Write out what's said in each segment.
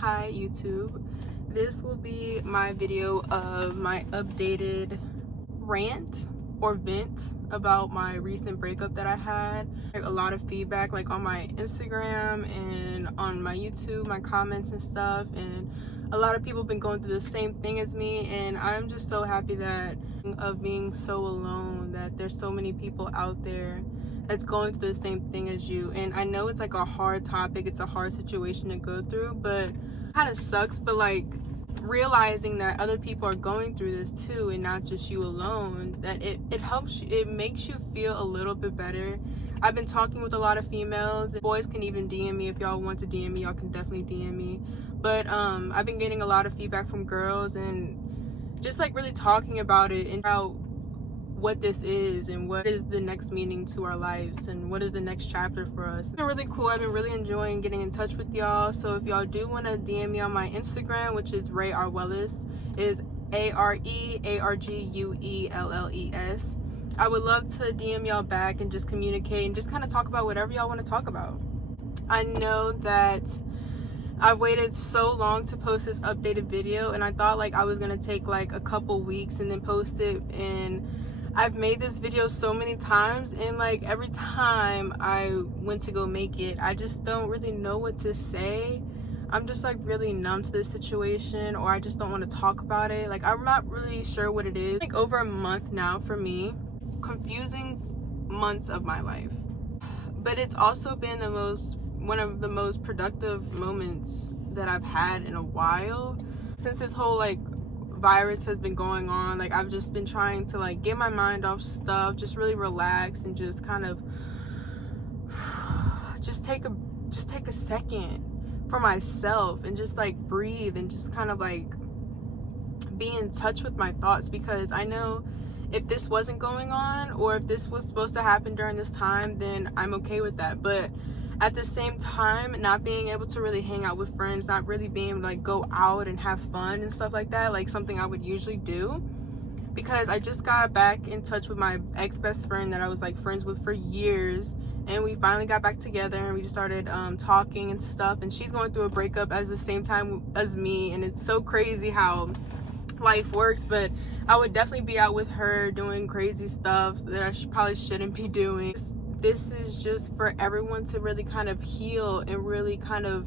Hi YouTube, this will be my video of my updated rant or vent about my recent breakup that I had. A lot of feedback like on my Instagram and on my YouTube, my comments and stuff, and a lot of people have been going through the same thing as me, and I'm just so happy that of being so alone, that there's so many people out there that's going through the same thing as you. And I know it's like a hard topic, it's a hard situation to go through, but it kind of sucks. But like realizing that other people are going through this too and not just you alone, that it helps you, it makes you feel a little bit better. I've been talking with a lot of females. Boys can even DM me. If y'all want to DM me, y'all can definitely DM me. But I've been getting a lot of feedback from girls and just like really talking about it and about what this is and what is the next meaning to our lives and what is the next chapter for us. It's been really cool. I've been really enjoying getting in touch with y'all. So if y'all do want to DM me on my Instagram, which is Arguelles, is Arguelles, I would love to DM y'all back and just communicate and just kind of talk about whatever y'all want to talk about. I know that I've waited so long to post this updated video, and I thought like I was gonna take like a couple weeks and then post it, and I've made this video so many times, and like every time I went to go make it, I just don't really know what to say. I'm just like really numb to this situation, or I just don't want to talk about it. Like I'm not really sure what it is. Like over a month now for me. Confusing months of my life. But it's also been one of the most productive moments that I've had in a while. Since this whole like virus has been going on, like I've just been trying to like get my mind off stuff, just really relax and just kind of just take a second for myself and just like breathe and just kind of like be in touch with my thoughts, because I know if this wasn't going on, or if this was supposed to happen during this time, then I'm okay with that. But at the same time, not being able to really hang out with friends, not really being able to like go out and have fun and stuff like that, like something I would usually do, because I just got back in touch with my ex-best friend that I was like friends with for years, and we finally got back together and we just started talking and stuff, and she's going through a breakup at the same time as me, and it's so crazy how life works. But I would definitely be out with her doing crazy stuff that I probably shouldn't be doing. This is just for everyone to really kind of heal and really kind of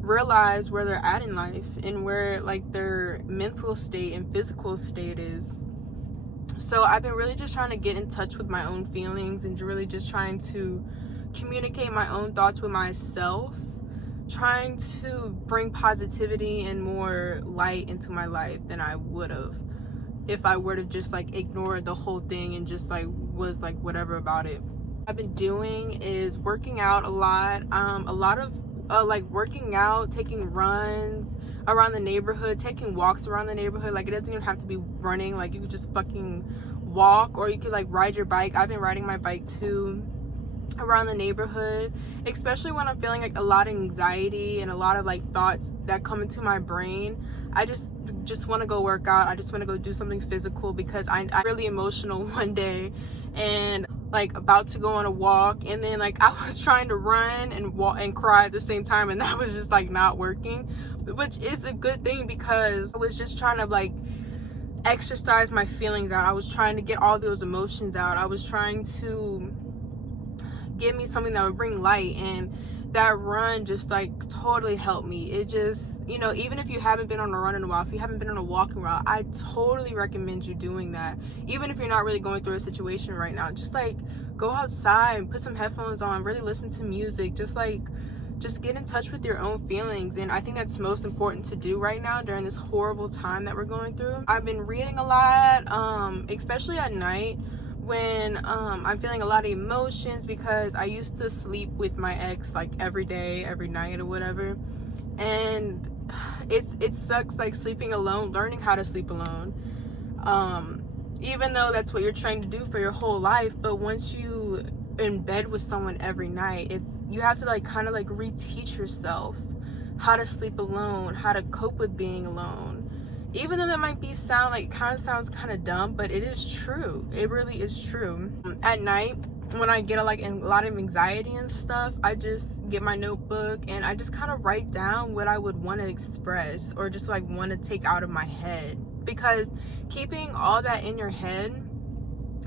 realize where they're at in life and where like their mental state and physical state is. So I've been really just trying to get in touch with my own feelings and really just trying to communicate my own thoughts with myself, trying to bring positivity and more light into my life than I would have if I were to just like ignore the whole thing and just like was like whatever about it. What I've been doing is working out a lot of like working out, taking runs around the neighborhood, taking walks around the neighborhood. Like it doesn't even have to be running, like you could just fucking walk, or you could like ride your bike. I've been riding my bike too around the neighborhood, especially when I'm feeling like a lot of anxiety and a lot of like thoughts that come into my brain. I just want to go work out. I just want to go do something physical, because I'm really emotional one day and like about to go on a walk, and then like I was trying to run and walk and cry at the same time, and that was just like not working, which is a good thing because I was just trying to like exercise my feelings out. I was trying to get all those emotions out. I was trying to give me something that would bring light, and that run just like totally helped me. It just, you know, even if you haven't been on a run in a while, if you haven't been on a walking route, I totally recommend you doing that. Even if you're not really going through a situation right now, just like go outside and put some headphones on, really listen to music, just get in touch with your own feelings. And I think that's most important to do right now during this horrible time that we're going through. I've been reading a lot, especially at night when I'm feeling a lot of emotions, because I used to sleep with my ex like every day, every night or whatever, and it sucks like sleeping alone, learning how to sleep alone, even though that's what you're trying to do for your whole life. But once you in bed with someone every night, you have to like kind of like reteach yourself how to sleep alone, how to cope with being alone. Even though that might sounds kind of dumb, but it is true. It really is true. At night, when I get a lot of anxiety and stuff, I just get my notebook and I just kind of write down what I would want to express or just like want to take out of my head, because keeping all that in your head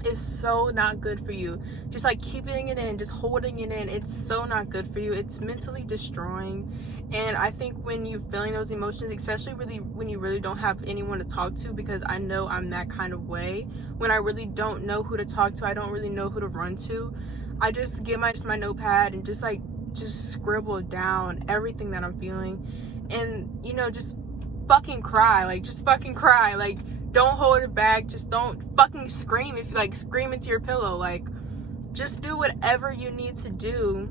is so not good for you. Just like keeping it in, just holding it in, it's so not good for you. It's mentally destroying. And I think when you're feeling those emotions, especially when you really don't have anyone to talk to, because I know I'm that kind of way, when I really don't know who to talk to, I don't really know who to run to, I just get my notepad and just scribble down everything that I'm feeling. And just fucking cry. Don't hold it back. Just don't fucking scream. If you scream into your pillow, just do whatever you need to do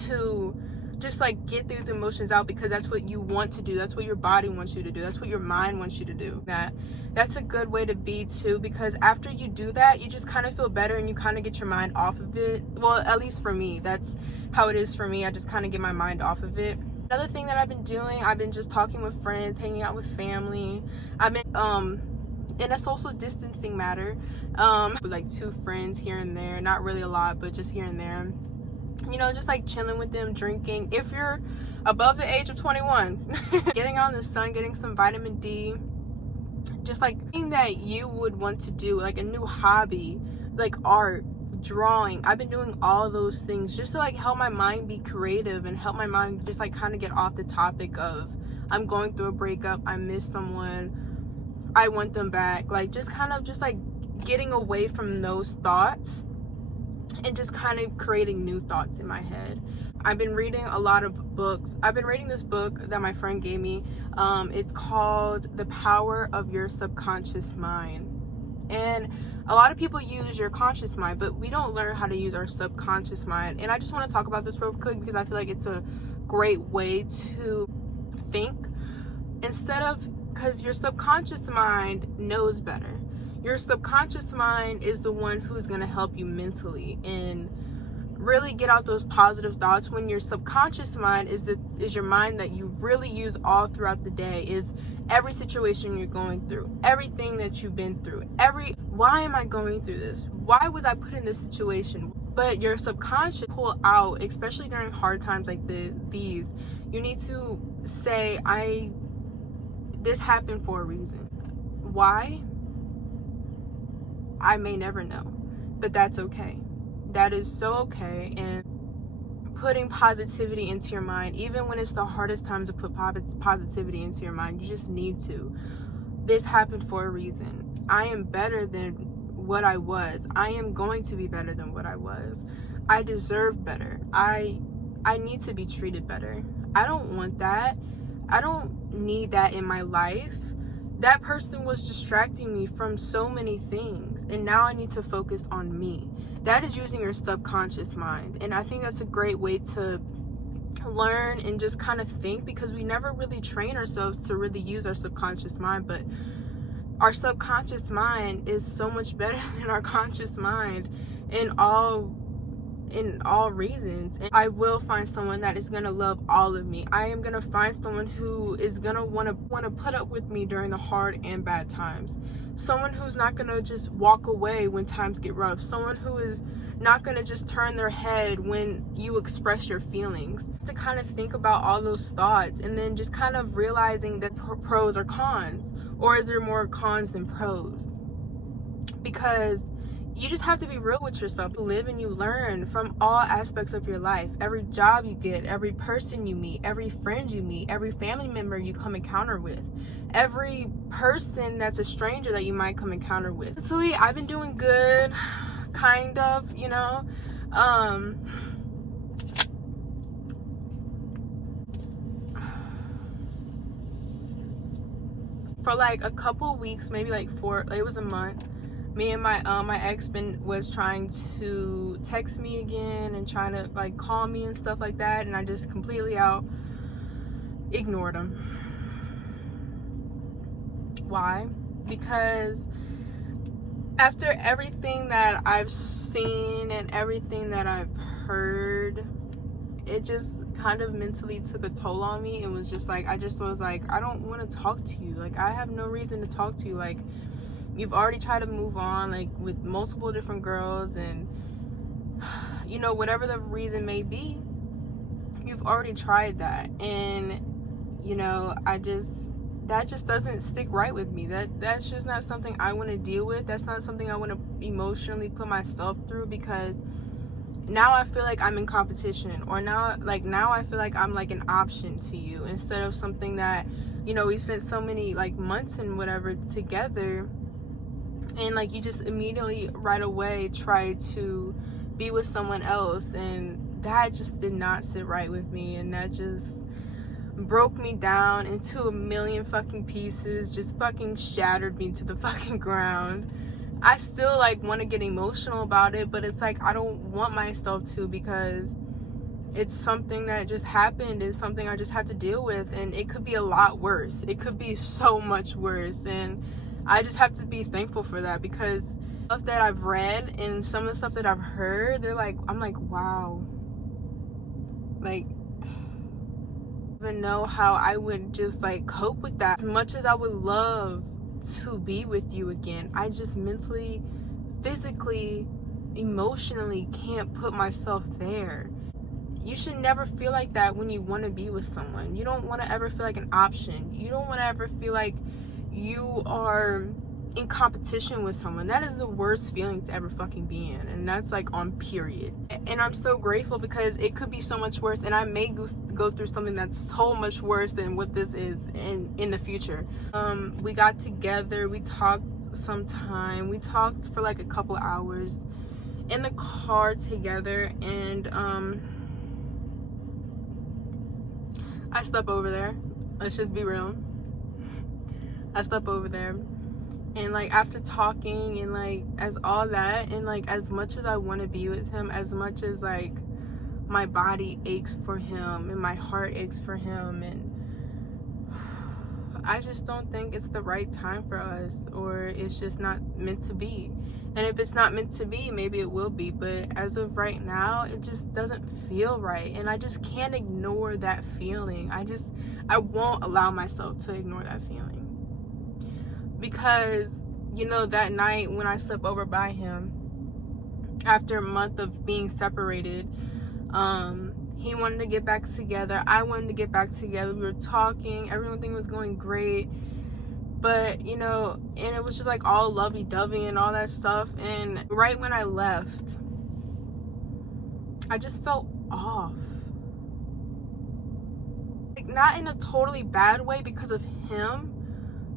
to just get these emotions out, because that's what you want to do. That's what your body wants you to do. That's what your mind wants you to do. That's a good way to be too, because after you do that, you just kind of feel better and you kind of get your mind off of it. Well, at least for me, that's how it is for me. I just kind of get my mind off of it. Another thing that I've been doing, I've been just talking with friends, hanging out with family. I've been in a social distancing matter with 2 friends here and there, not really a lot, but just here and there, just chilling with them, drinking. If you're above the age of 21, getting out in the sun, getting some vitamin D, just thing that you would want to do, a new hobby, art, drawing. I've been doing all of those things just to help my mind be creative and help my mind just kind of get off the topic of I'm going through a breakup, I miss someone, I want them back. Just getting away from those thoughts and just kind of creating new thoughts in my head. I've been reading a lot of books. I've been reading this book that my friend gave me. It's called The Power of Your Subconscious Mind. And a lot of people use your conscious mind, but we don't learn how to use our subconscious mind. And I just want to talk about this real quick because I feel like it's a great way to think, because your subconscious mind knows better. Your subconscious mind is the one who's going to help you mentally and really get out those positive thoughts. When your subconscious mind is your mind that you really use all throughout the day, is every situation you're going through, everything that you've been through, why am I going through this? Why was I put in this situation? But your subconscious pull out, especially during hard times like these, you need to say, this happened for a reason. Why? I may never know, but that's okay. That is so okay. And putting positivity into your mind, even when it's the hardest time to put positivity into your mind, you just need to. This happened for a reason. I am better than what I was. I am going to be better than what I was. I deserve better. I need to be treated better. I don't want that. I don't need that in my life. That person was distracting me from so many things, and now I need to focus on me. That is using your subconscious mind, and I think that's a great way to learn and just kind of think, because we never really train ourselves to really use our subconscious mind. But our subconscious mind is so much better than our conscious mind in all reasons. And I will find someone that is going to love all of me. I am going to find someone who is going to want to put up with me during the hard and bad times. Someone who's not going to just walk away when times get rough. Someone who is not going to just turn their head when you express your feelings. To kind of think about all those thoughts, and then just kind of realizing that pros or cons, or is there more cons than pros? Because you just have to be real with yourself. You live and you learn from all aspects of your life. Every job you get, every person you meet, every friend you meet, every family member you come encounter with, every person that's a stranger that you might come encounter with. Mentally, I've been doing good, kind of, for a couple weeks, maybe 4, it was a month. Me and my ex was trying to text me again and trying to call me and stuff like that, and I just completely ignored him. Why? Because after everything that I've seen and everything that I've heard, it just kind of mentally took a toll on me. It was just I just was I don't want to talk to you. I have no reason to talk to you. You've already tried to move on with multiple different girls, and you know, whatever the reason may be, you've already tried that. And, you know, that just doesn't stick right with me. That's just not something I want to deal with. That's not something I want to emotionally put myself through, because now I feel like I'm in competition, or now I feel like I'm like an option to you, instead of something that, you know, we spent so many like months and whatever together, and like you just immediately right away try to be with someone else. And that just did not sit right with me, and that just broke me down into a million fucking pieces, just fucking shattered me to the fucking ground. I still like want to get emotional about it, but it's like I don't want myself to, because it's something that just happened. It's something I just have to deal with, and it could be a lot worse. It could be so much worse, and I just have to be thankful for that, because stuff that I've read and some of the stuff that I've heard, I'm like, wow, like, I don't even know how I would just like cope with that. As much as I would love to be with you again, I just mentally, physically, emotionally can't put myself there. You should never feel like that when you want to be with someone. You don't want to ever feel like an option. You don't want to ever feel like you are in competition with someone. That is the worst feeling to ever fucking be in, and that's like on period. And I'm so grateful, because it could be so much worse, and I may go through something that's so much worse than what this is in the future. We got together, we talked sometime, we talked for like a couple hours in the car together, and I slept over there. Let's just be real. I slept over there. And like after talking and like as all that, and like as much as I want to be with him, as much as like my body aches for him and my heart aches for him, and I just don't think it's the right time for us, or it's just not meant to be. And if it's not meant to be, maybe it will be, but as of right now, it just doesn't feel right, and I just can't ignore that feeling. I won't allow myself to ignore that feeling. Because, you know, that night when I slept over by him, after a month of being separated, he wanted to get back together. I wanted to get back together. We were talking. Everything was going great. But, you know, and it was just like all lovey-dovey and all that stuff. And right when I left, I just felt off. Like, not in a totally bad way because of him,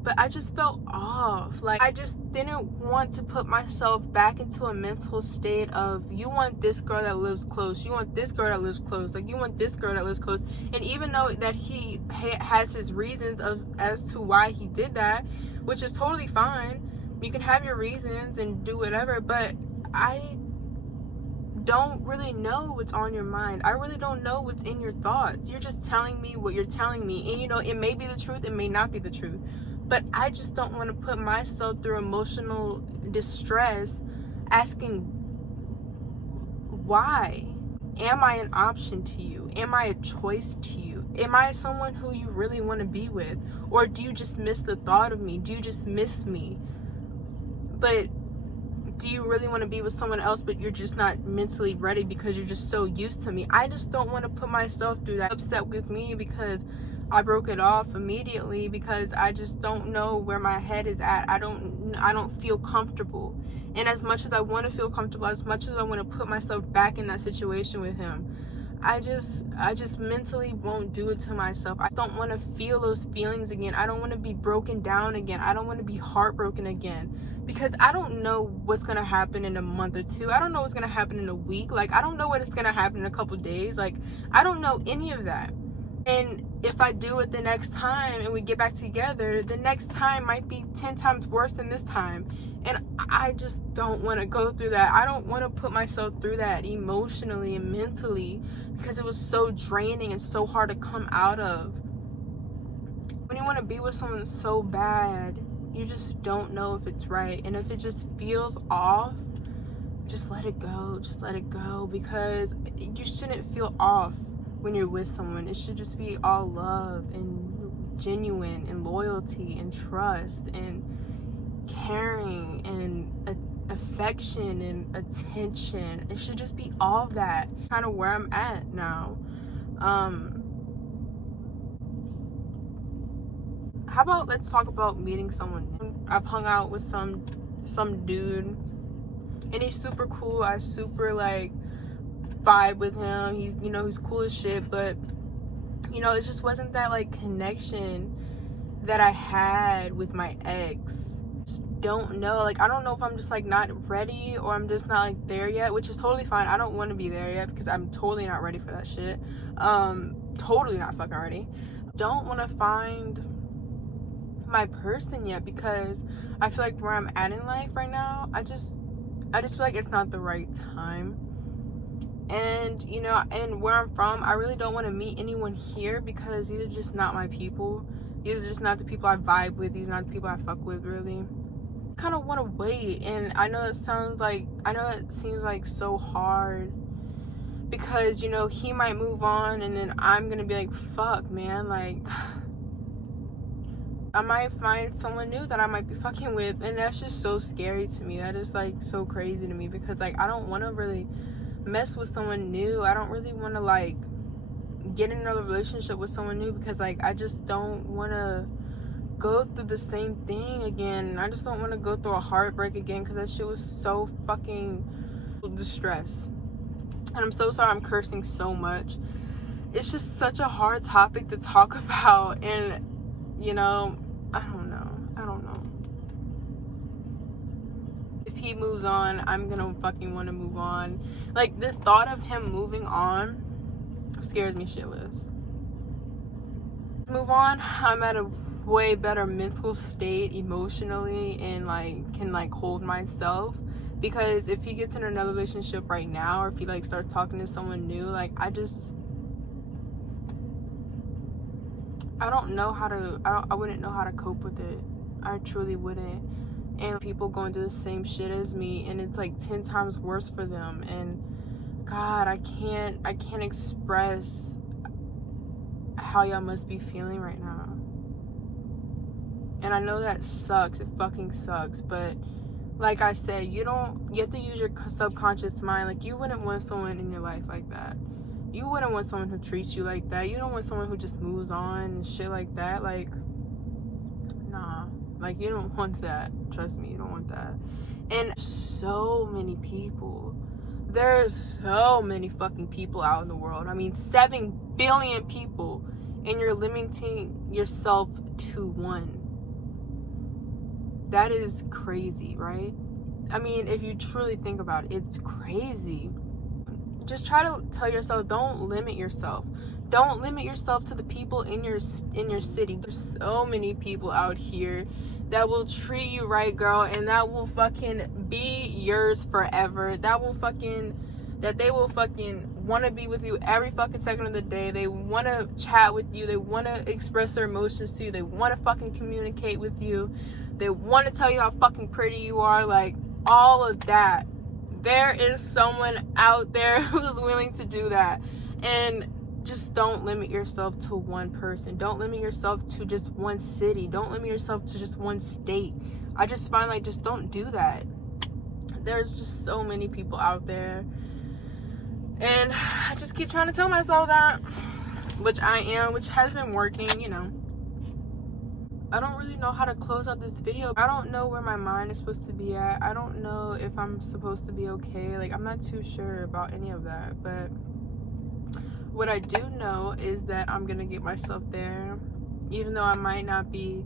but I just felt off. Like, I just didn't want to put myself back into a mental state of, you want this girl that lives close, you want this girl that lives close, like, you want this girl that lives close. And even though that he has his reasons as to why he did that, which is totally fine, you can have your reasons and do whatever, but I don't really know what's on your mind. I really don't know what's in your thoughts. You're just telling me what you're telling me, and you know, it may be the truth, it may not be the truth. But I just don't want to put myself through emotional distress asking why. Am I an option to you? Am I a choice to you? Am I someone who you really want to be with? Or do you just miss the thought of me? Do you just miss me? But do you really want to be with someone else, but you're just not mentally ready because you're just so used to me? I just don't want to put myself through that. Upset with me because I broke it off immediately, because I just don't know where my head is at. I don't feel comfortable. And as much as I want to feel comfortable, as much as I want to put myself back in that situation with him, I just mentally won't do it to myself. I don't want to feel those feelings again. I don't want to be broken down again. I don't want to be heartbroken again, because I don't know what's going to happen in a month or two. I don't know what's going to happen in a week. Like, I don't know what is going to happen in a couple days. Like, I don't know any of that. And if I do it the next time and we get back together, the next time might be 10 times worse than this time. And I just don't want to go through that. I don't want to put myself through that emotionally and mentally, because it was so draining and so hard to come out of. When you want to be with someone so bad, you just don't know if it's right. And if it just feels off, just let it go. Just let it go, because you shouldn't feel off when you're with someone. It should just be all love and genuine and loyalty and trust and caring and affection and attention. It should just be all that. Kind of where I'm at now. How about let's talk about meeting someone new. I've hung out with some dude, and he's super cool. I super like vibe with him. He's, you know, he's cool as shit, but you know, it just wasn't that like connection that I had with my ex. Just don't know, like I don't know if I'm just like not ready, or I'm just not like there yet, which is totally fine. I don't want to be there yet because I'm totally not ready for that shit. Totally not fucking ready. Don't want to find my person yet because I feel like where I'm at in life right now, I just feel like it's not the right time. And you know, and where I'm from, I really don't want to meet anyone here because these are just not my people. These are just not the people I vibe with. These are not the people I fuck with, really. Kind of want to wait. And I know it seems like so hard because, you know, he might move on and then I'm gonna be like, fuck, man, like I might find someone new that I might be fucking with, and that's just so scary to me. That is like so crazy to me because like I don't want to really mess with someone new. I don't really want to like get in another relationship with someone new because like I just don't want to go through the same thing again. I just don't want to go through a heartbreak again because that shit was so fucking distress. And I'm so sorry I'm cursing so much. It's just such a hard topic to talk about, and you know, I don't know. If he moves on, I'm gonna fucking want to move on. Like the thought of him moving on scares me shitless. Move on, I'm at a way better mental state emotionally, and like can like hold myself, because if he gets in another relationship right now, or if he like starts talking to someone new, like I wouldn't know how to cope with it. I truly wouldn't. And people going through the same shit as me, and it's like 10 times worse for them. And God, I can't express how y'all must be feeling right now. And I know that sucks. It fucking sucks. But like I said, you have to use your subconscious mind. Like you wouldn't want someone in your life like that. You wouldn't want someone who treats you like that. You don't want someone who just moves on and shit like that. Like, nah. Like, you don't want that. Trust me, you don't want that. And so many people. There's so many fucking people out in the world. I mean, 7 billion people. And you're limiting yourself to one. That is crazy, right? I mean, if you truly think about it, it's crazy. Just try to tell yourself, don't limit yourself. Don't limit yourself to the people in your city. There's so many people out here that will treat you right, girl, and that will fucking be yours forever. That they will fucking want to be with you every fucking second of the day. They want to chat with you. They want to express their emotions to you. They want to fucking communicate with you. They want to tell you how fucking pretty you are. Like, all of that. There is someone out there who's willing to do that. And just don't limit yourself to one person. Don't limit yourself to just one city. Don't limit yourself to just one state. I just find like, just don't do that. There's just so many people out there. And I just keep trying to tell myself that, which I am, which has been working, you know. I don't really know how to close out this video. I don't know where my mind is supposed to be at. I don't know if I'm supposed to be okay. Like, I'm not too sure about any of that. But what I do know is that I'm gonna get myself there. Even though I might not be,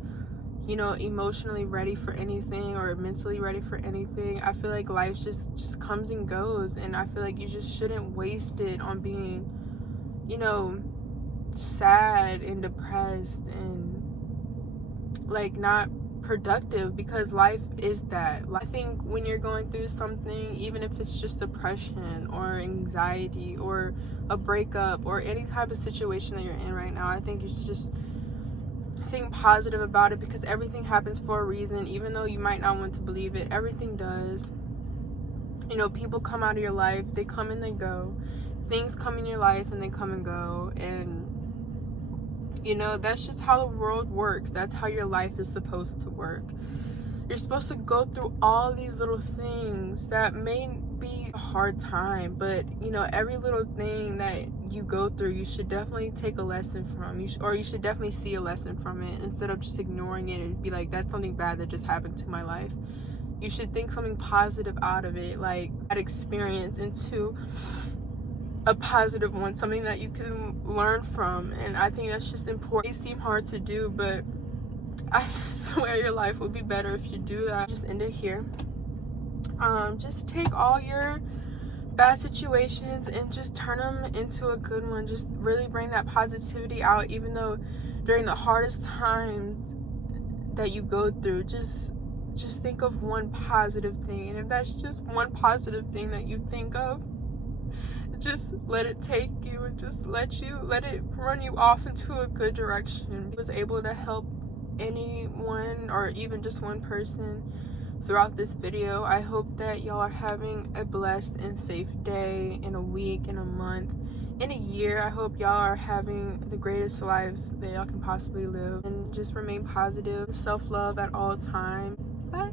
you know, emotionally ready for anything or mentally ready for anything. I feel like life just comes and goes. And I feel like you just shouldn't waste it on being, you know, sad and depressed and like not productive, because life is that. I think when you're going through something, even if it's just depression or anxiety or a breakup or any type of situation that you're in right now, I think it's just think positive about it, because everything happens for a reason. Even though you might not want to believe it, everything does. You know, people come out of your life, they come and they go. Things come in your life and they come and go. And you know, that's just how the world works. That's how your life is supposed to work. You're supposed to go through all these little things that may be a hard time, but you know, every little thing that you go through, you should definitely take a lesson from. You should definitely see a lesson from it instead of just ignoring it and be like, that's something bad that just happened to my life. You should think something positive out of it, like that experience into a positive one, something that you can learn from. And I think that's just important. It may seem hard to do, but I swear your life would be better if you do that. Just end it here. Just take all your bad situations and just turn them into a good one. Just really bring that positivity out, even though during the hardest times that you go through, just think of one positive thing. And if that's just one positive thing that you think of, just let it take you and just let it run you off into a good direction. I was able to help anyone or even just one person throughout this video. I hope that y'all are having a blessed and safe day, in a week, in a month, in a year. I hope y'all are having the greatest lives that y'all can possibly live, and just remain positive, self-love at all times. Bye.